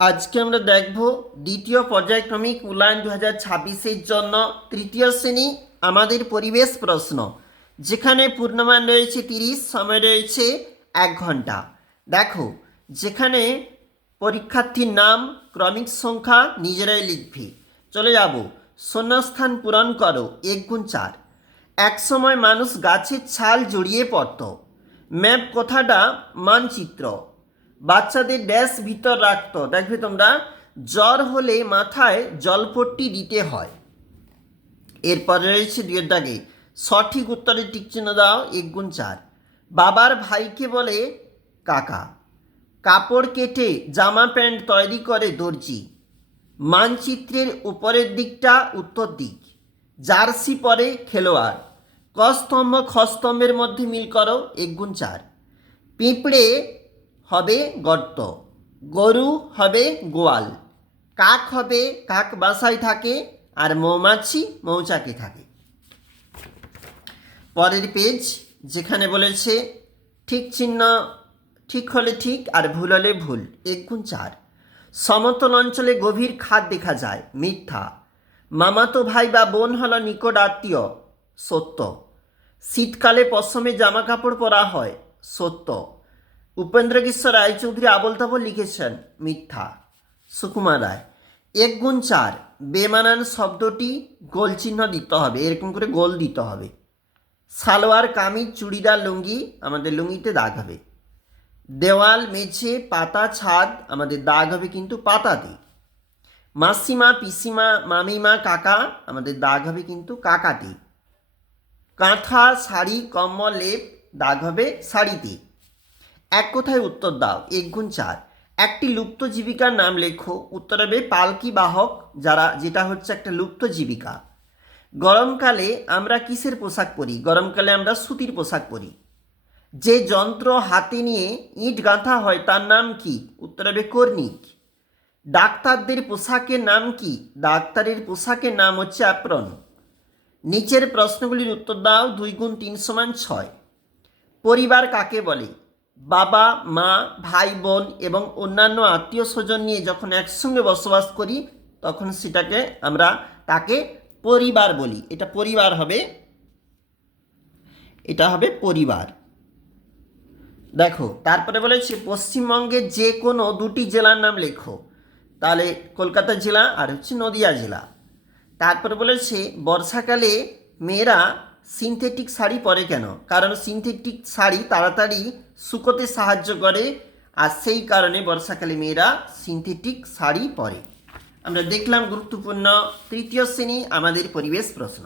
আজকে আমরা দেখব দ্বিতীয় পর্যায়ক্রমিক মূল্যায়ন 2026-এর জন্য তৃতীয় শ্রেণী আমাদের পরিবেশ প্রশ্ন, যেখানে পূর্ণমান রয়েছে 30, সময় রয়েছে 1 ঘন্টা। দেখো, যেখানে পরীক্ষার্থীর নাম, ক্রমিক সংখ্যা নিজেরাই লিখবে। চলে যাব, শূন্যস্থান পূরণ করো 1 গুণ 4। এক সময় মানুষ গাছের ছাল জড়িয়ে পড়ত। ম্যাপ কথাটা মানচিত্র। বাচ্চাদের ড্যাশ ভিতর রাখতো। দেখবে তোমরা, জ্বর হলে মাথায় জলপট্টি দিতে হয়। এরপরে রয়েছে 2 দাগে, সঠিক উত্তরে টিক চিহ্ন দাও 1 গুণ 4। বাবার ভাইকে বলে কাকা। কাপড় কেটে জামা প্যান্ট তৈরি করে দর্জি। মানচিত্রের উপরের দিকটা উত্তর দিক। জার্সি পরে খেলোয়াড়। ক স্তম্ভ খ স্তম্ভের মধ্যে মিল করো 1 গুণ 4। পিঁপড়ে হবে গর্ত, গরু হবে গোয়াল, কাক হবে কাক বাসায় থাকে, আর মৌমাছি মৌচাকে থাকে। পরের পেজ, যেখানে বলেছে ঠিক চিহ্ন ঠিক হলে ঠিক আর ভুল হলে ভুল 1 গুণ 4। সমতল অঞ্চলে গভীর খাদ দেখা যায়, মিথ্যা। মামাতো ভাই বা বোন হলো নিকট আত্মীয়, সত্য। শীতকালে পশমে জামা কাপড় পরা হয়, সত্য। উপেন্দ্র কিশোর রায়চৌধুরী আবল তাবল লিখেছেন, মিথ্যা। সুকুমার রায়। 1 গুণ 4, বেমানান শব্দটি গোল চিহ্ন দিতে হবে, এরকম করে গোল দিতে হবে। সালোয়ার কামিজ চুড়িদার লুঙ্গি, আমাদের লুঙ্গিতে দাগ হবে। দেওয়াল মেঝে পাতা ছাদ, আমাদের দাগ হবে কিন্তু পাতাতে। মাসিমা পিসিমা মামিমা কাকা, আমাদের দাগ হবে কিন্তু কাকাতে। কাঁথা শাড়ি কম্বল লেপ, দাগ হবে শাড়িতে। এক কথায় উত্তর দাও 1 গুণ 4। একটি লুপ্ত জীবিকার নাম লেখো। উত্তর হবে পালকি বাহক, যেটা হচ্ছে একটা লুপ্ত জীবিকা। গরমকালে আমরা কিসের পোশাক পরি? গরমকালে আমরা সুতির পোশাক পরি। যে যন্ত্র হাতে নিয়ে ইট গাঁথা হয় তার নাম কি? উত্তর হবে কর্নিক। ডাক্তারদের পোশাকের নাম কি? ডাক্তারের পোশাকের নাম হচ্ছে অ্যাপ্রন। নিচের প্রশ্নগুলির উত্তর দাও। 2 গুণ 3 সমান 6। পরিবার কাকে বলে? বাবা মা ভাই বোন এবং অন্যান্য আত্মীয় স্বজন নিয়ে যখন একসঙ্গে বসবাস করি তখন সেটাকে আমরা তাকে পরিবার বলি। এটা পরিবার হবে, এটা হবে পরিবার। দেখো, তারপরে বলেছে পশ্চিমবঙ্গের যে কোনো 2টি জেলার নাম লেখো। তাহলে কলকাতা জেলা আর হচ্ছে নদিয়া জেলা। তারপরে বলেছে বর্ষাকালে মেয়েরা সিনথেটিক শাড়ি পরে কেন? কারণ সিনথেটিক শাড়ি তাড়াতাড়ি শুকোতে সাহায্য করে, আর সেই কারণে বর্ষাকালে মেয়েরা সিনথেটিক শাড়ি পরে। আমরা দেখলাম গুরুত্বপূর্ণ তৃতীয় শ্রেণী আমাদের পরিবেশ প্রশ্ন।